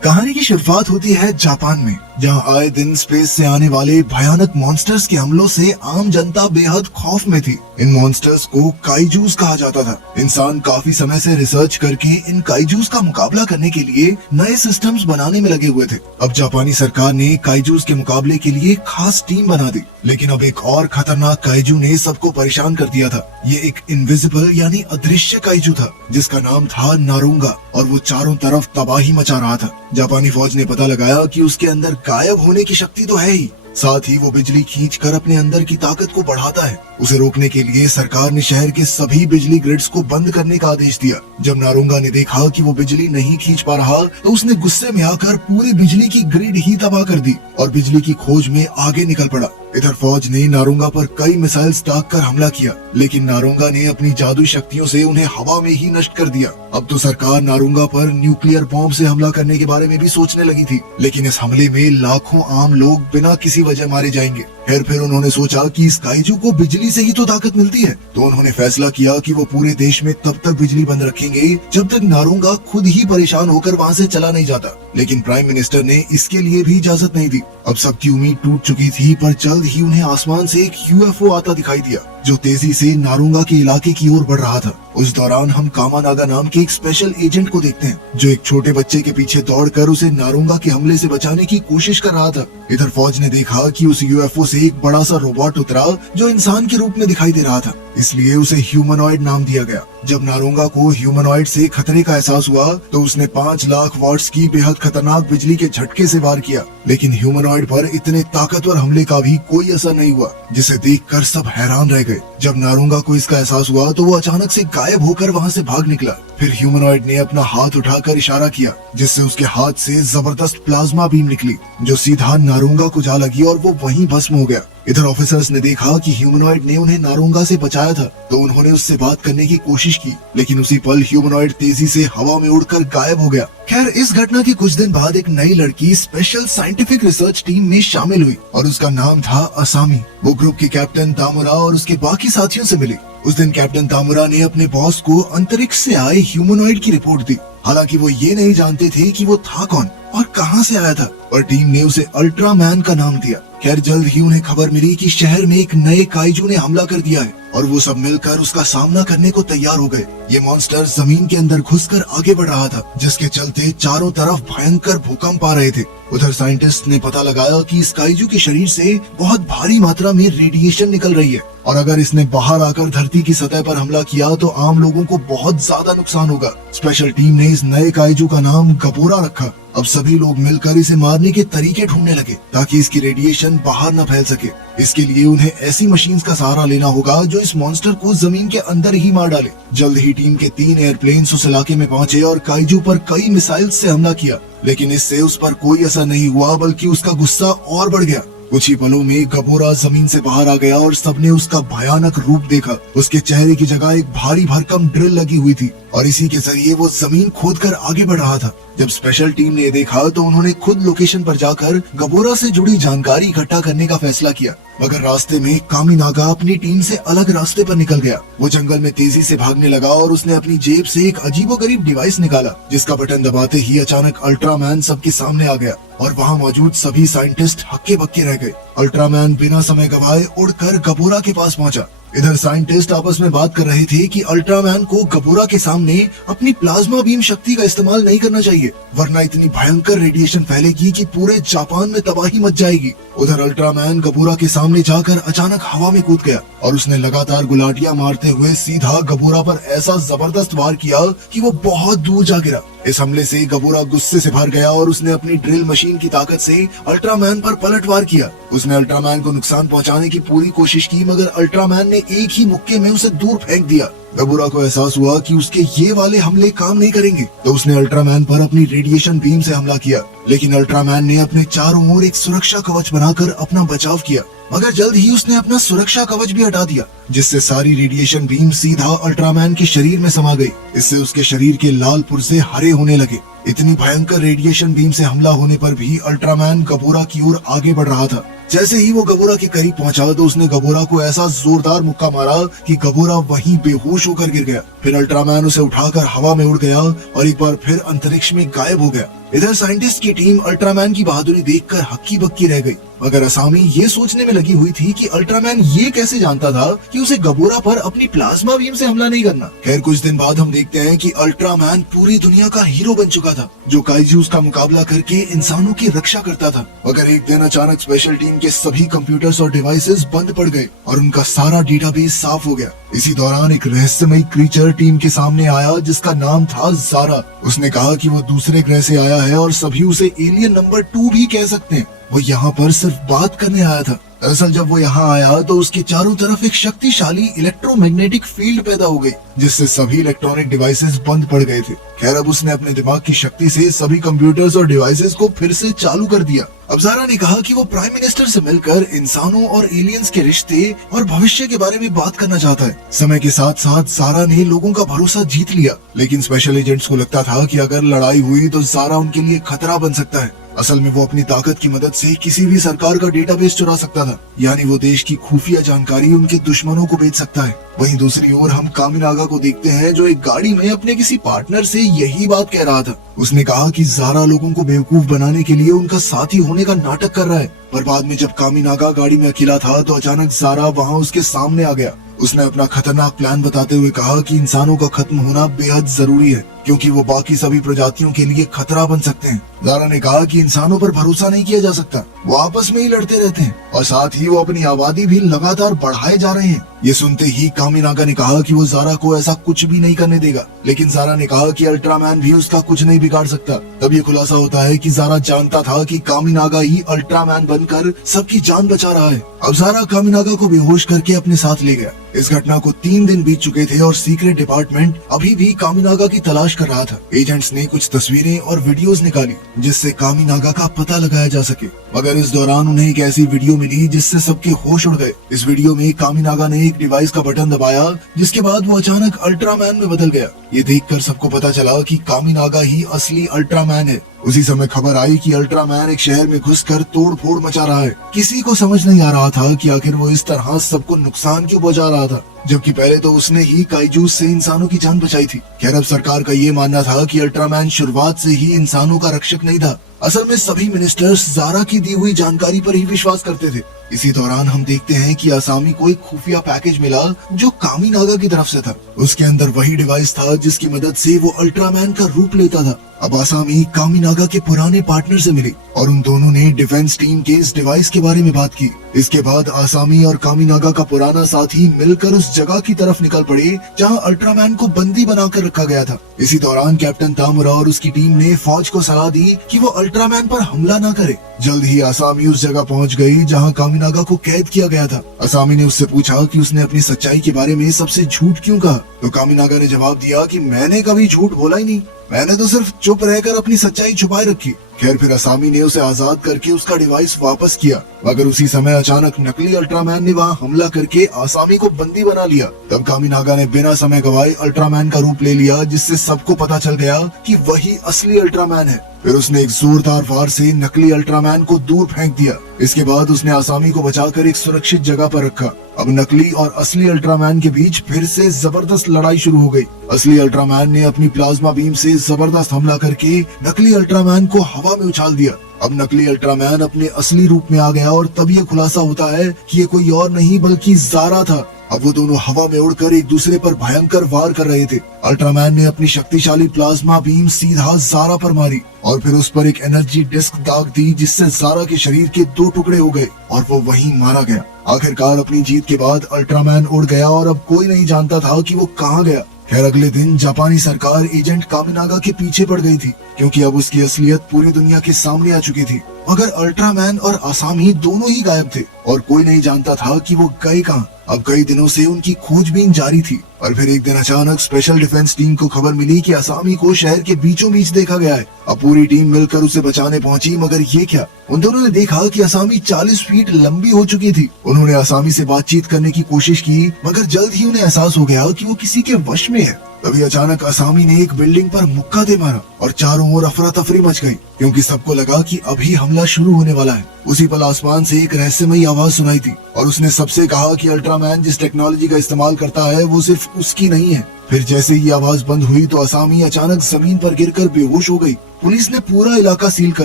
कहानी की शुरुआत होती है जापान में, जहां आए दिन स्पेस से आने वाले भयानक मॉन्स्टर्स के हमलों से आम जनता बेहद खौफ में थी। इन मॉन्स्टर्स को काइजूस कहा जाता था। इंसान काफी समय से रिसर्च करके इन काइजूस का मुकाबला करने के लिए नए सिस्टम्स बनाने में लगे हुए थे। अब जापानी सरकार ने काइजूस के मुकाबले के लिए खास टीम बना दी, लेकिन अब एक और खतरनाक काइजू ने सबको परेशान कर दिया था। ये एक इनविजिबल यानी अदृश्य काइजू था, जिसका नाम था नारुंगा, और वो चारों तरफ तबाही मचा रहा था। जापानी फौज ने पता लगाया कि उसके अंदर गायब होने की शक्ति तो है ही, साथ ही वो बिजली खींचकर अपने अंदर की ताकत को बढ़ाता है। उसे रोकने के लिए सरकार ने शहर के सभी बिजली ग्रिड्स को बंद करने का आदेश दिया। जब नारुंगा ने देखा कि वो बिजली नहीं खींच पा रहा, तो उसने गुस्से में आकर पूरी बिजली की ग्रिड ही तबाह कर दी और बिजली की खोज में आगे निकल पड़ा। इधर फौज ने नारुंगा पर कई मिसाइल्स दागकर हमला किया, लेकिन नारुंगा ने अपनी जादुई शक्तियों से उन्हें हवा में ही नष्ट कर दिया। अब तो सरकार नारुंगा पर न्यूक्लियर बॉम्ब से हमला करने के बारे में भी सोचने लगी थी, लेकिन इस हमले में लाखों आम लोग बिना किसी वजह मारे जाएंगे। फिर उन्होंने सोचा कि इस काइजू को बिजली से ही तो ताकत मिलती है, तो उन्होंने फैसला किया कि वो पूरे देश में तब तक बिजली बंद रखेंगे जब तक नारुंगा खुद ही परेशान होकर वहाँ से चला नहीं जाता। लेकिन प्राइम मिनिस्टर ने इसके लिए भी इजाजत नहीं दी। अब सबकी उम्मीद टूट चुकी थी, पर जल्द ही उन्हें आसमान से एक यूएफओ आता दिखाई दिया, जो तेजी से नारुंगा के इलाके की ओर बढ़ रहा था। उस दौरान हम कामानागा नाम के एक स्पेशल एजेंट को देखते हैं, जो एक छोटे बच्चे के पीछे दौड़कर उसे नारुंगा के हमले से बचाने की कोशिश कर रहा था। इधर फौज ने देखा कि उस यूएफओ से एक बड़ा सा रोबोट उतरा, जो इंसान के रूप में दिखाई दे रहा था, इसलिए उसे ह्यूमनॉइड नाम दिया गया। जब नारुंगा को ह्यूमनॉइड से खतरे का एहसास हुआ, तो उसने 5 लाख वॉट्स की बेहद खतरनाक बिजली के झटके से वार किया, लेकिन ह्यूमनॉइड पर इतने ताकतवर हमले का भी कोई असर नहीं हुआ, जिसे देखकर सब हैरान रह गए। जब नारुंगा को इसका एहसास हुआ, तो वो अचानक से गायब होकर वहाँ से भाग निकला। फिर ह्यूमनॉइड ने अपना हाथ उठाकर इशारा किया, जिससे उसके हाथ से जबरदस्त प्लाज्मा बीम निकली, जो सीधा नारुंगा को जा लगी और वो वहीं भस्म हो गया। इधर ऑफिसर्स ने देखा कि ह्यूमनॉइड ने उन्हें नारुंगा से बचाया था, तो उन्होंने उससे बात करने की कोशिश की, लेकिन उसी पल ह्यूमनॉइड तेजी से हवा में उड़कर गायब हो गया। खैर, इस घटना के कुछ दिन बाद एक नई लड़की स्पेशल साइंटिफिक रिसर्च टीम में शामिल हुई, और उसका नाम था असामी। वो ग्रुप के कैप्टन तामुरा और उसके बाकी साथियों से मिली। उस दिन कैप्टन तामुरा ने अपने बॉस को अंतरिक्ष से आए ह्यूमनॉइड की रिपोर्ट दी। हालांकि वो ये नहीं जानते थे कि वो था कौन और कहां से आया था, और टीम ने उसे अल्ट्रामैन का नाम दिया। खैर, जल्द ही उन्हें खबर मिली कि शहर में एक नए काइजू ने हमला कर दिया है, और वो सब मिलकर उसका सामना करने को तैयार हो गए। ये मॉन्स्टर जमीन के अंदर घुसकर आगे बढ़ रहा था, जिसके चलते चारों तरफ भयंकर भूकंप आ रहे थे। उधर साइंटिस्ट ने पता लगाया कि इस काइजू के शरीर से बहुत भारी मात्रा में रेडिएशन निकल रही है, और अगर इसने बाहर आकर धरती की सतह पर हमला किया तो आम लोगों को बहुत ज्यादा नुकसान होगा। स्पेशल टीम ने इस नए काइजू का नाम गबोरा रखा। अब सभी लोग मिलकर इसे मारने के तरीके ढूंढने लगे, ताकि इसकी रेडिएशन बाहर न फैल सके। इसके लिए उन्हें ऐसी मशीन्स का सहारा लेना होगा जो इस मॉन्स्टर को जमीन के अंदर ही मार डाले। जल्द ही टीम के 3 एयरप्लेन्स उस इलाके में पहुंचे और काइजू पर कई मिसाइल से हमला किया, लेकिन इससे उस पर कोई असर नहीं हुआ, बल्कि उसका गुस्सा और बढ़ गया। कुछ ही पलों में गबोरा जमीन से बाहर आ गया और सबने उसका भयानक रूप देखा। उसके चेहरे की जगह एक भारी भरकम ड्रिल लगी हुई थी, और इसी के जरिए वो जमीन खोदकर आगे बढ़ रहा था। जब स्पेशल टीम ने देखा, तो उन्होंने खुद लोकेशन पर जाकर गबोरा से जुड़ी जानकारी इकट्ठा करने का फैसला किया, मगर रास्ते में कामिनागा अपनी टीम से अलग रास्ते पर निकल गया। वो जंगल में तेजी से भागने लगा और उसने अपनी जेब से एक अजीबोगरीब डिवाइस निकाला, जिसका बटन दबाते ही अचानक अल्ट्रामैन सबके सामने आ गया, और वहाँ मौजूद सभी साइंटिस्ट हक्के बक्के रह गए। अल्ट्रामैन बिना समय गवाए उड़कर गबोरा के पास पहुंचा। इधर साइंटिस्ट आपस में बात कर रहे थे कि अल्ट्रामैन को गबोरा के सामने अपनी प्लाज्मा बीम शक्ति का इस्तेमाल नहीं करना चाहिए, वरना इतनी भयंकर रेडिएशन फैलेगी कि पूरे जापान में तबाही मच जाएगी। उधर अल्ट्रामैन गबोरा के सामने जाकर अचानक हवा में कूद गया, और उसने लगातार गुलाटियां मारते हुए सीधा गबोरा पर ऐसा जबरदस्त वार किया कि वो बहुत दूर जा गिरा। इस हमले से गबोरा गुस्से से भर गया और उसने अपनी ड्रिल मशीन की ताकत से अल्ट्रामैन पर पलटवार किया। उसने अल्ट्रामैन को नुकसान पहुंचाने की पूरी कोशिश की, मगर अल्ट्रामैन ने एक ही मुक्के में उसे दूर फेंक दिया। गबोरा को एहसास हुआ कि उसके ये वाले हमले काम नहीं करेंगे, तो उसने अल्ट्रामैन पर अपनी रेडिएशन बीम से हमला किया, लेकिन अल्ट्रामैन ने अपने चारों ओर एक सुरक्षा कवच बनाकर अपना बचाव किया, मगर जल्द ही उसने अपना सुरक्षा कवच भी हटा दिया, जिससे सारी रेडिएशन बीम सीधा अल्ट्रामैन के शरीर में समा गई। इससे उसके शरीर के लाल पुर्जे हरे होने लगे। इतनी भयंकर रेडिएशन बीम से हमला होने पर भी अल्ट्रामैन गबोरा की ओर आगे बढ़ रहा था। जैसे ही वो गबोरा के करीब पहुंचा, तो उसने गबोरा को ऐसा जोरदार मुक्का मारा कि गबोरा वहीं बेहोश होकर गिर गया। फिर अल्ट्रामैन उसे उठाकर हवा में उड़ गया और एक बार फिर अंतरिक्ष में गायब हो गया। इधर साइंटिस्ट की टीम अल्ट्रामैन की बहादुरी देखकर हक्की बक्की रह गई, मगर असामी ये सोचने में लगी हुई थी कि अल्ट्रामैन ये कैसे जानता था कि उसे गबोरा पर अपनी प्लाज्मा बीम से हमला नहीं करना। खैर कुछ दिन बाद हम देखते हैं कि अल्ट्रामैन पूरी दुनिया का हीरो बन चुका था, जो काइजूस का मुकाबला करके इंसानों की रक्षा करता था। मगर एक दिन अचानक स्पेशल टीम के सभी कंप्यूटर्स और डिवाइसेस बंद पड़ गए और उनका सारा डेटाबेस साफ हो गया। इसी दौरान एक रहस्यमयी क्रीचर टीम के सामने आया जिसका नाम था ज़ारा। उसने कहा कि वो दूसरे ग्रह से आया है और सभी उसे एलियन नंबर 2 भी कह सकते हैं। वो यहाँ पर सिर्फ बात करने आया था। दरअसल जब वो यहाँ आया तो उसके चारों तरफ एक शक्तिशाली इलेक्ट्रोमैग्नेटिक फील्ड पैदा हो गई, जिससे सभी इलेक्ट्रॉनिक डिवाइसेस बंद पड़ गए थे। खैर अब उसने अपने दिमाग की शक्ति से सभी कंप्यूटर्स और डिवाइसेस को फिर से चालू कर दिया। अब ज़ारा ने कहा कि वो प्राइम मिनिस्टर से मिलकर इंसानों और एलियंस के रिश्ते और भविष्य के बारे में बात करना चाहता है। समय के साथ साथ ज़ारा ने लोगों का भरोसा जीत लिया, लेकिन स्पेशल एजेंट्स को लगता था कि अगर लड़ाई हुई तो ज़ारा उनके लिए खतरा बन सकता है। असल में वो अपनी ताकत की मदद से किसी भी सरकार का डेटाबेस चुरा सकता था, यानी वो देश की खुफिया जानकारी उनके दुश्मनों को बेच सकता है। वहीं दूसरी ओर हम कामिनागा को देखते हैं, जो एक गाड़ी में अपने किसी पार्टनर से यही बात कह रहा था। उसने कहा कि ज़ारा लोगों को बेवकूफ बनाने के लिए उनका साथी होने का नाटक कर रहा है। पर बाद में जब कामिनागा गाड़ी में अकेला था तो अचानक ज़ारा वहाँ उसके सामने आ गया। उसने अपना खतरनाक प्लान बताते हुए कहा कि इंसानों का खत्म होना बेहद जरूरी है, क्योंकि वो बाकी सभी प्रजातियों के लिए खतरा बन सकते हैं। ज़ारा ने कहा कि इंसानों पर भरोसा नहीं किया जा सकता, वो आपस में ही लड़ते रहते हैं और साथ ही वो अपनी आबादी भी लगातार बढ़ाए जा रहे हैं। ये सुनते ही कामिनागा ने कहा कि वो ज़ारा को ऐसा कुछ भी नहीं करने देगा, लेकिन ज़ारा ने कहा कि अल्ट्रामैन भी उसका कुछ नहीं बिगाड़ सकता। तब ये खुलासा होता है कि ज़ारा जानता था कि कामिनागा ही अल्ट्रामैन बनकर सबकी जान बचा रहा है। अब ज़ारा कामिनागा को बेहोश करके अपने साथ ले गया। इस घटना को 3 दिन बीत चुके थे और सीक्रेट डिपार्टमेंट अभी भी कामिनागा की तलाश कर रहा था। एजेंट्स ने कुछ तस्वीरें और वीडियोस निकाली जिससे कामिनागा का पता लगाया जा सके, मगर इस दौरान उन्हें एक ऐसी वीडियो मिली जिससे सबके होश उड़ गए। इस वीडियो में कामिनागा ने एक डिवाइस का बटन दबाया, जिसके बाद वो अचानक अल्ट्रामैन में बदल गया। ये देखकर सबको पता चला कि कामिनागा ही असली अल्ट्रामैन है। उसी समय खबर आई कि अल्ट्रामैन एक शहर में घुसकर तोड़ फोड़ मचा रहा है। किसी को समझ नहीं आ रहा था कि आखिर वो इस तरह सबको नुकसान क्यों पहुंचा रहा था, जबकि पहले तो उसने ही काइजूस से इंसानों की जान बचाई थी। खैर अब सरकार का ये मानना था कि अल्ट्रामैन शुरुआत से ही इंसानों का रक्षक नहीं था। असल में सभी मिनिस्टर्स ज़ारा की दी हुई जानकारी पर ही विश्वास करते थे। इसी दौरान हम देखते हैं कि आसामी को एक खुफिया पैकेज मिला जो कामिनागा की तरफ से था। उसके अंदर वही डिवाइस था जिसकी मदद से वो अल्ट्रामैन का रूप लेता था। अब आसामी कामिनागा के पुराने पार्टनर से मिली और उन दोनों ने डिफेंस टीम के इस डिवाइस के बारे में बात की। इसके बाद आसामी और कामिनागा का पुराना साथी मिलकर उस जगह की तरफ निकल पड़े जहां अल्ट्रामैन को बंदी बनाकर रखा गया था। इसी दौरान कैप्टन तामुरा और उसकी टीम ने फौज को सलाह दी कि वो अल्ट्रामैन पर हमला न करे। जल्द ही आसामी उस जगह पहुंच गई जहां कामिनागा को कैद किया गया था। आसामी ने उससे पूछा कि उसने अपनी सच्चाई के बारे में सबसे झूठ क्यों कहा, तो कामिनागा ने जवाब दिया कि मैंने कभी झूठ बोला ही नहीं, मैंने तो सिर्फ चुप रहकर अपनी सच्चाई छुपाए रखी। खैर फिर आसामी ने उसे आजाद करके उसका डिवाइस वापस किया, मगर उसी समय अचानक नकली अल्ट्रामैन ने वहां हमला करके आसामी को बंदी बना लिया। तब कामिनागा ने बिना समय गवाए अल्ट्रामैन का रूप ले लिया, जिससे सबको पता चल गया कि वही असली अल्ट्रामैन है। फिर उसने एक जोरदार वार से नकली अल्ट्रामैन को दूर फेंक दिया। इसके बाद उसने आसामी को बचाकर एक सुरक्षित जगह पर रखा। अब नकली और असली अल्ट्रामैन के बीच फिर से जबरदस्त लड़ाई शुरू हो गई। असली अल्ट्रामैन ने अपनी प्लाज्मा बीम से जबरदस्त हमला करके नकली अल्ट्रामैन को हवा में उछाल दिया। अब नकली अल्ट्रामैन अपने असली रूप में आ गया और तब ये खुलासा होता है कि ये कोई और नहीं बल्कि ज़ारा था। अब वो दोनों हवा में उड़कर एक दूसरे पर भयंकर वार कर रहे थे। अल्ट्रामैन ने अपनी शक्तिशाली प्लाज्मा बीम सीधा ज़ारा पर मारी और फिर उस पर एक एनर्जी डिस्क दाग दी, जिससे ज़ारा के शरीर के 2 टुकड़े हो गए और वो वहीं मारा गया। आखिरकार अपनी जीत के बाद अल्ट्रामैन उड़ गया और अब कोई नहीं जानता था कि वो कहाँ गया। खैर अगले दिन जापानी सरकार एजेंट कामिनागा के पीछे पड़ गई थी, क्योंकि अब उसकी असलियत पूरी दुनिया के सामने आ चुकी थी। मगर अल्ट्रामैन और आसामी दोनों ही गायब थे और कोई नहीं जानता था कि वो गए कहाँ। अब कई दिनों से उनकी खोजबीन जारी थी और फिर एक दिन अचानक स्पेशल डिफेंस टीम को खबर मिली कि आसामी को शहर के बीचों बीच देखा गया है। अब पूरी टीम मिलकर उसे बचाने पहुंची, मगर ये क्या, उन दोनों ने देखा कि आसामी 40 फीट लंबी हो चुकी थी। उन्होंने आसामी से बातचीत करने की कोशिश की, मगर जल्द ही उन्हें एहसास हो गया कि वो किसी के वश में है। तभी अचानक आसामी ने एक बिल्डिंग पर मुक्का दे मारा और चारों ओर अफरा तफरी मच गई, क्योंकि सबको लगा कि अभी हमला शुरू होने वाला है। उसी पल आसमान से एक रहस्यमयी आवाज सुनाई थी और उसने सबसे कहा कि अल्ट्रामैन जिस टेक्नोलॉजी का इस्तेमाल करता है वो सिर्फ उसकी नहीं है। फिर जैसे ही आवाज बंद हुई तो आसामी अचानक जमीन पर गिरकर बेहोश हो गई। पुलिस ने पूरा इलाका सील कर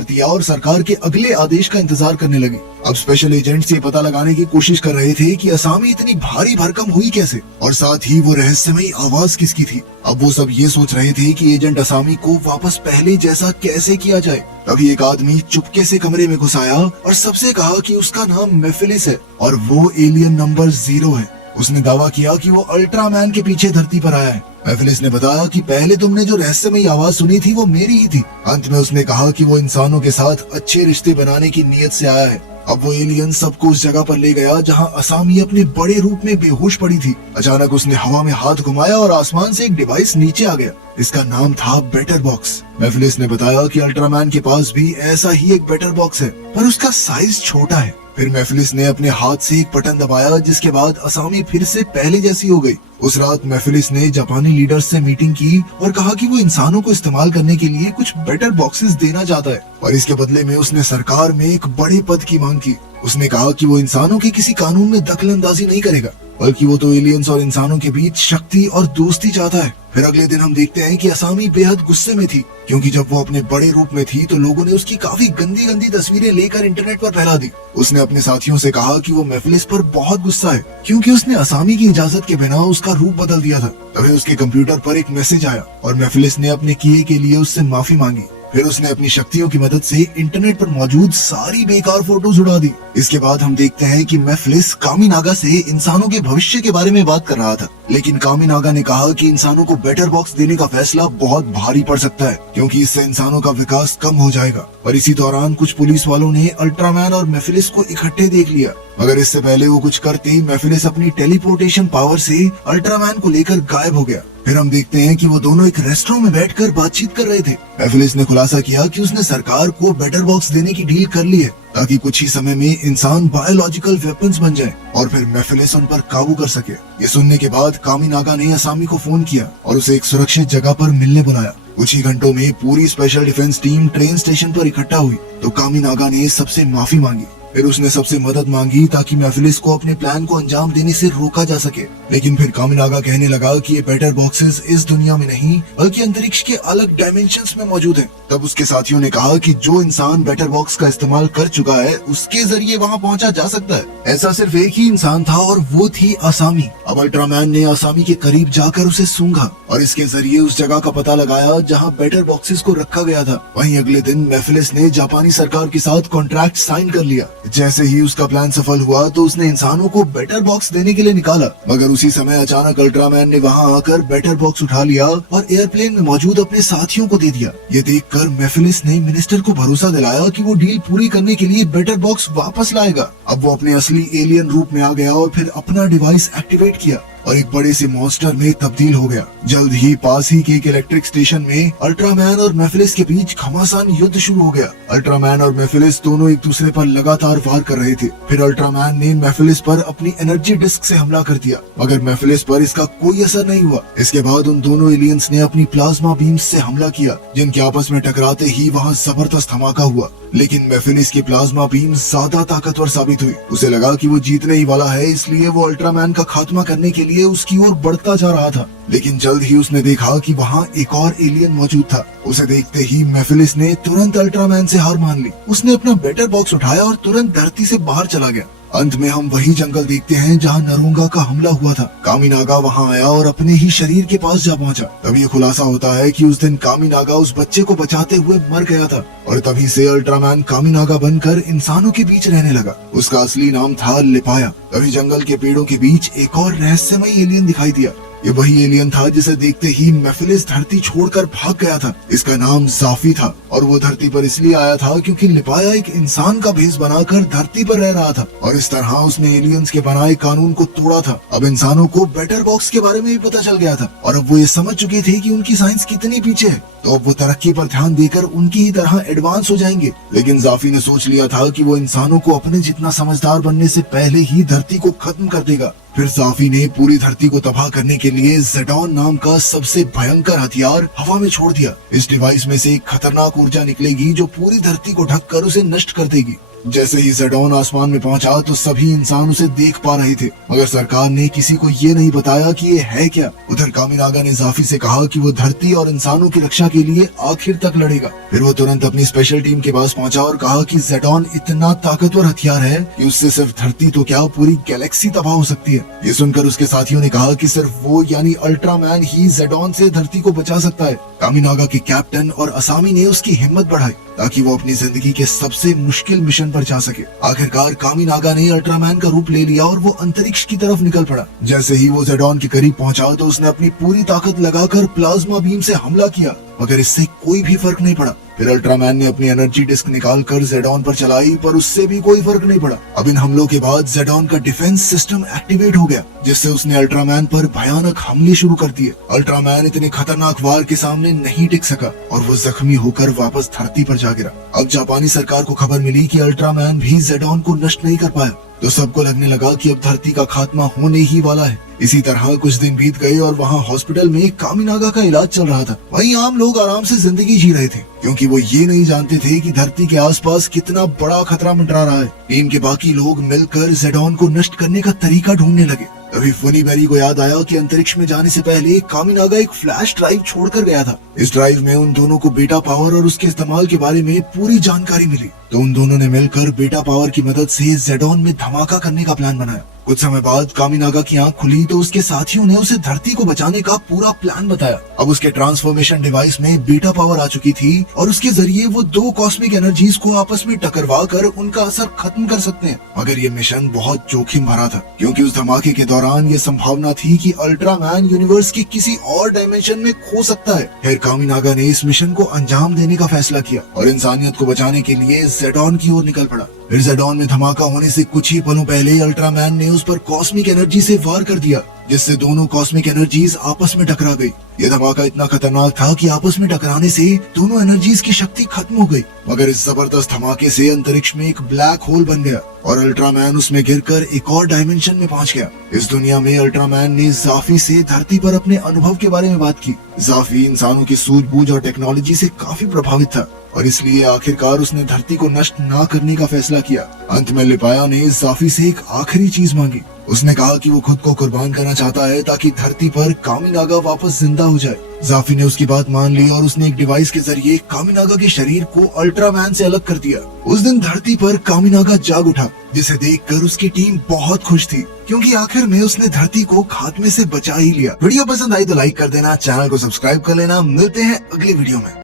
दिया और सरकार के अगले आदेश का इंतजार करने लगी। अब स्पेशल एजेंट्स ये पता लगाने की कोशिश कर रहे थे कि असामी इतनी भारी भरकम हुई कैसे और साथ ही वो रहस्यमयी आवाज किसकी थी। अब वो सब ये सोच रहे थे कि एजेंट असामी को वापस पहले जैसा कैसे किया जाए। तभी एक आदमी चुपके से कमरे में घुस आया और सबसे कहा कि उसका नाम मेफिलिस है और वो एलियन नंबर 0 है। उसने दावा किया कि वो अल्ट्रामैन के पीछे धरती पर आया है। मेफिलिस ने बताया कि पहले तुमने जो रहस्यमयी आवाज सुनी थी वो मेरी ही थी। अंत में उसने कहा कि वो इंसानों के साथ अच्छे रिश्ते बनाने की नीयत से आया है। अब वो एलियन सबको उस जगह पर ले गया जहां असामी अपने बड़े रूप में बेहोश पड़ी थी। अचानक उसने हवा में हाथ घुमाया और आसमान से एक डिवाइस नीचे आ गया। इसका नाम था बेटर बॉक्स। मेफिलिस ने बताया कि अल्ट्रामैन के पास भी ऐसा ही एक बेटर बॉक्स है, पर उसका साइज छोटा है। फिर मेफिलिस ने अपने हाथ से एक बटन दबाया, जिसके बाद असामी फिर से पहले जैसी हो गई। उस रात मेफिलिस ने जापानी लीडर्स से मीटिंग की और कहा कि वो इंसानों को इस्तेमाल करने के लिए कुछ बेटर बॉक्सेस देना चाहता है और इसके बदले में उसने सरकार में एक बड़े पद की मांग की। उसने कहा कि वो इंसानों के किसी कानून में दखलंदाजी नहीं करेगा, बल्कि वो तो एलियंस और इंसानों के बीच शक्ति और दोस्ती चाहता है। फिर अगले दिन हम देखते हैं कि असामी बेहद गुस्से में थी, क्योंकि जब वो अपने बड़े रूप में थी तो लोगों ने उसकी काफी गंदी गंदी तस्वीरें लेकर इंटरनेट पर फैला दी। उसने अपने साथियों से कहा कि वो मेफिलिस पर बहुत गुस्सा है, क्योंकि उसने असामी की इजाजत के बिना उसका रूप बदल दिया था। तभी उसके कंप्यूटर पर एक मैसेज आया और मेफिलिस ने अपने किए के लिए उससे माफी मांगी। फिर उसने अपनी शक्तियों की मदद से इंटरनेट पर मौजूद सारी बेकार फोटोज उड़ा दी। इसके बाद हम देखते हैं कि मेफिलिस कामिनागा से इंसानों के भविष्य के बारे में बात कर रहा था, लेकिन कामिनागा ने कहा कि इंसानों को बेटर बॉक्स देने का फैसला बहुत भारी पड़ सकता है, क्योंकि इससे इंसानों का विकास कम हो जाएगा। और इसी दौरान कुछ पुलिस वालों ने अल्ट्रामैन और मेफिलिस को इकट्ठे देख लिया, मगर इससे पहले वो कुछ करते मेफिलिस अपनी टेलीपोर्टेशन पावर से अल्ट्रामैन को लेकर गायब हो गया। फिर हम देखते हैं कि वो दोनों एक रेस्टोरेंट में बैठकर बातचीत कर रहे थे। मेफिलिस ने खुलासा किया कि उसने सरकार को बेटर बॉक्स देने की डील कर ली है, ताकि कुछ ही समय में इंसान बायोलॉजिकल वेपन्स बन जाए और फिर मेफिलिस उन पर काबू कर सके। ये सुनने के बाद कामिनागा ने असामी को फोन किया और उसे एक सुरक्षित जगह पर मिलने बुलाया। कुछ ही घंटों में पूरी special defence team train station पर इकट्ठा हुई तो कामिनागा ने सबसे माफी मांगी। फिर उसने सबसे मदद मांगी ताकि मेफिलिस को अपने प्लान को अंजाम देने से रोका जा सके। लेकिन फिर कामिनागा कहने लगा कि ये बेटर बॉक्सेस इस दुनिया में नहीं बल्कि अंतरिक्ष के अलग डायमेंशंस में मौजूद हैं। तब उसके साथियों ने कहा कि जो इंसान बेटर बॉक्स का इस्तेमाल कर चुका है उसके जरिए वहाँ पहुँचा जा सकता है। ऐसा सिर्फ एक ही इंसान था और वो थी असामी। अब अल्ट्रामैन ने असामी के करीब जाकर उसे सूंघा और इसके जरिए उस जगह का पता लगाया जहाँ बेटर बॉक्सेस को रखा गया था। वहीं अगले दिन मेफिलिस ने जापानी सरकार के साथ कॉन्ट्रैक्ट साइन कर लिया। जैसे ही उसका प्लान सफल हुआ तो उसने इंसानों को बेटर बॉक्स देने के लिए निकाला, मगर उसी समय अचानक अल्ट्रामैन ने वहां आकर बेटर बॉक्स उठा लिया और एयरप्लेन में मौजूद अपने साथियों को दे दिया। ये देखकर मेफिलिस ने मिनिस्टर को भरोसा दिलाया कि वो डील पूरी करने के लिए बेटर बॉक्स वापस लाएगा। अब वो अपने असली एलियन रूप में आ गया और फिर अपना डिवाइस एक्टिवेट किया और एक बड़े से मॉन्स्टर में तब्दील हो गया। जल्द ही पास ही के एक इलेक्ट्रिक स्टेशन में अल्ट्रामैन और मेफिलिस के बीच घमासान युद्ध शुरू हो गया। अल्ट्रामैन और मेफिलिस दोनों एक दूसरे पर लगातार वार कर रहे थे। फिर अल्ट्रामैन ने मेफिलिस पर अपनी एनर्जी डिस्क से हमला कर दिया, मगर मेफिलिस पर इसका कोई असर नहीं हुआ। इसके बाद उन दोनों एलियंस ने अपनी प्लाज्मा बीम्स से हमला किया, जिनके आपस में टकराते ही वहाँ जबरदस्त धमाका हुआ। लेकिन मेफिलिस की प्लाज्मा बीम ज्यादा ताकतवर साबित हुई। उसे लगा कि वो जीतने ही वाला है, इसलिए वो अल्ट्रामैन का खात्मा करने के लिए उसकी ओर बढ़ता जा रहा था। लेकिन जल्द ही उसने देखा कि वहाँ एक और एलियन मौजूद था। उसे देखते ही मेफिलिस ने तुरंत अल्ट्रामैन से हार मान ली। उसने अपना बेटर बॉक्स उठाया और तुरंत धरती से बाहर चला गया। अंत में हम वही जंगल देखते हैं जहाँ नरुंगा का हमला हुआ था। कामिनागा वहाँ आया और अपने ही शरीर के पास जा पहुँचा। तब ये खुलासा होता है कि उस दिन कामिनागा उस बच्चे को बचाते हुए मर गया था और तभी से अल्ट्रामैन कामिनागा बनकर इंसानों के बीच रहने लगा। उसका असली नाम था लिपाया। तभी जंगल के पेड़ों के बीच एक और रहस्यमयी एलियन दिखाई दिया। ये वही एलियन था जिसे देखते ही मेफिलिस धरती छोड़कर भाग गया था। इसका नाम जाफी था और वो धरती पर इसलिए आया था क्योंकि लिपाया एक इंसान का भेष बनाकर धरती पर रह रहा था और इस तरह उसने एलियंस के बनाए कानून को तोड़ा था। अब इंसानों को बेटर बॉक्स के बारे में भी पता चल गया था और अब वो ये समझ चुके थे कि उनकी साइंस कितनी पीछे है, तो अब वो तरक्की पर ध्यान देकर उनकी ही तरह एडवांस हो जाएंगे। लेकिन जाफी ने सोच लिया था कि वो इंसानों को अपने जितना समझदार बनने से पहले ही धरती को खत्म कर देगा। फिर जाफी ने पूरी धरती को तबाह करने के लिए ज़ेडॉन नाम का सबसे भयंकर हथियार हवा में छोड़ दिया। इस डिवाइस में से एक खतरनाक ऊर्जा निकलेगी जो पूरी धरती को ढककर उसे नष्ट कर देगी। जैसे ही ज़ेडॉन आसमान में पहुंचा तो सभी इंसान उसे देख पा रहे थे, मगर सरकार ने किसी को ये नहीं बताया कि ये है क्या। उधर कामिनागा ने जाफी से कहा कि वो धरती और इंसानों की रक्षा के लिए आखिर तक लड़ेगा। फिर वो तुरंत अपनी स्पेशल टीम के पास पहुंचा और कहा कि ज़ेडॉन इतना ताकतवर हथियार है कि उससे सिर्फ धरती तो क्या पूरी गैलेक्सी तबाह हो सकती है। ये सुनकर उसके साथियों ने कहा कि सिर्फ वो यानी अल्ट्रामैन ही ज़ेडॉन से धरती को बचा सकता है। कामिनागा के कैप्टन और असामी ने उसकी हिम्मत बढ़ाई ताकि वो अपनी जिंदगी के सबसे मुश्किल मिशन पर जा सके। आखिरकार कामिनागा ने अल्ट्रामैन का रूप ले लिया और वो अंतरिक्ष की तरफ निकल पड़ा। जैसे ही वो ज़ेडॉन के करीब पहुंचा तो उसने अपनी पूरी ताकत लगाकर प्लाज्मा बीम से हमला किया, मगर इससे कोई भी फर्क नहीं पड़ा। फिर अल्ट्रामैन ने अपनी एनर्जी डिस्क निकालकर ज़ेडॉन पर चलाई, पर उससे भी कोई फर्क नहीं पड़ा। अब इन हमलों के बाद ज़ेडॉन का डिफेंस सिस्टम एक्टिवेट हो गया, जिससे उसने अल्ट्रामैन पर भयानक हमले शुरू कर दिए। अल्ट्रामैन इतने खतरनाक वार के सामने नहीं टिक सका और वो जख्मी होकर वापस धरती पर जा गिरा। अब जापानी सरकार को खबर मिली कि अल्ट्रामैन भी ज़ेडॉन को नष्ट नहीं कर पाया, तो सबको लगने लगा कि अब धरती का खात्मा होने ही वाला है। इसी तरह कुछ दिन बीत गए और वहाँ हॉस्पिटल में कामिनागा का इलाज चल रहा था। वहीं आम लोग आराम से जिंदगी जी रहे थे, क्योंकि वो ये नहीं जानते थे कि धरती के आसपास कितना बड़ा खतरा मंडरा रहा है। टीम के बाकी लोग मिलकर ज़ेडॉन को नष्ट करने का तरीका ढूंढने लगे। तभी फुनी बेरी को याद आया कि अंतरिक्ष में जाने से पहले कामिनागा एक फ्लैश ड्राइव छोड़कर गया था। इस ड्राइव में उन दोनों को बेटा पावर और उसके इस्तेमाल के बारे में पूरी जानकारी मिली, तो उन दोनों ने मिलकर बेटा पावर की मदद से ज़ेडॉन में धमाका करने का प्लान बनाया। कुछ समय बाद कामिनागा की आंख खुली तो उसके साथियों ने उसे धरती को बचाने का पूरा प्लान बताया। अब उसके ट्रांसफॉर्मेशन डिवाइस में बेटा पावर आ चुकी थी और उसके जरिए वो दो कॉस्मिक एनर्जीज को आपस में टकरवा कर उनका असर खत्म कर सकते हैं। मगर ये मिशन बहुत जोखिम भरा था, क्योंकि उस धमाके के दौरान ये संभावना थी कि अल्ट्रामैन यूनिवर्स के किसी और डायमेंशन में खो सकता है। फिर कामिनागा ने इस मिशन को अंजाम देने का फैसला किया और इंसानियत को बचाने के लिए ज़ेडॉन की ओर निकल पड़ा। फिर ज़ेडॉन में धमाका होने से कुछ ही पलों पहले अल्ट्रामैन ने उस पर कॉस्मिक एनर्जी से वार कर दिया, जिससे दोनों कॉस्मिक एनर्जीज आपस में टकरा गई। ये धमाका इतना खतरनाक था कि आपस में टकराने से दोनों एनर्जीज की शक्ति खत्म हो गई। मगर इस जबरदस्त धमाके से अंतरिक्ष में एक ब्लैक होल बन गया और अल्ट्रामैन उसमें गिरकर एक और डायमेंशन में पहुंच गया। इस दुनिया में अल्ट्रामैन ने जाफी से धरती पर अपने अनुभव के बारे में बात की। जाफी इंसानों की सूझबूझ और टेक्नोलॉजी से काफी प्रभावित था और इसलिए आखिरकार उसने धरती को नष्ट ना करने का फैसला किया। अंत में लिपाया ने जाफी से एक आखिरी चीज मांगी। उसने कहा कि वो खुद को कुर्बान करना चाहता है ताकि धरती पर कामिनागा वापस जिंदा हो जाए। जाफी ने उसकी बात मान ली और उसने एक डिवाइस के जरिए कामिनागा के शरीर को अल्ट्रामैन से अलग कर दिया। उस दिन धरती पर कामिनागा जाग उठा, जिसे देखकर उसकी टीम बहुत खुश थी, क्योंकि आखिर में उसने धरती को खात्मे से बचा ही लिया। वीडियो पसंद आई तो लाइक कर देना, चैनल को सब्सक्राइब कर लेना। मिलते हैं अगली वीडियो में।